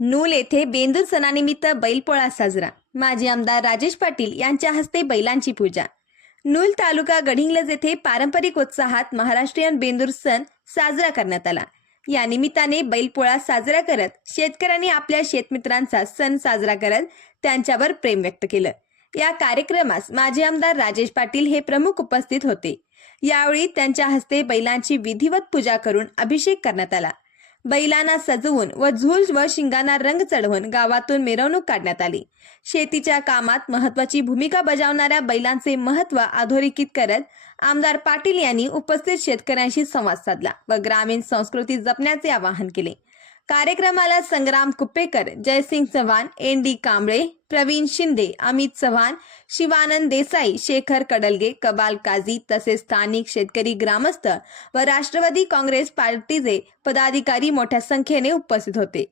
नूल येथे बेंदूर सणानिमित्त बैलपोळा साजरा. माजी आमदार राजेश पाटील यांच्या हस्ते बैलांची पूजा. नूल तालुका गडिंग्लज येथे पारंपरिक उत्साहात महाराष्ट्रीयन बेंदूर सण साजरा करण्यात आला. या निमित्ताने बैलपोळा साजरा करत शेतकऱ्यांनी आपल्या शेतमित्रांचा सण साजरा करत त्यांच्यावर प्रेम व्यक्त केलं. या कार्यक्रमास माजी आमदार राजेश पाटील हे प्रमुख उपस्थित होते. यावेळी त्यांच्या हस्ते बैलांची विधिवत पूजा करून अभिषेक करण्यात आला. बैलांना सजवून व झूल व शिंगांना रंग चढवून गावातून मिरवणूक काढण्यात आली. शेतीच्या कामात महत्त्वाची भूमिका बजावणाऱ्या बैलांचे महत्त्व अधोरेखित करत आमदार पाटील यांनी उपस्थित शेतकऱ्यांशी संवाद साधला व ग्रामीण संस्कृती जपण्याचे आवाहन केले. कार्यक्रमाला संग्राम कुप्पेकर, जयसिंग चव्हाण, एन.डी. कांबळे, प्रवीण शिंदे, अमित चव्हाण, शिवानंद देसाई, शेखर कडलगे, कबाल काझी तसेच स्थानिक शेतकरी, ग्रामस्थ व राष्ट्रवादी काँग्रेस पार्टीचे पदाधिकारी मोठ्या संख्येने उपस्थित होते.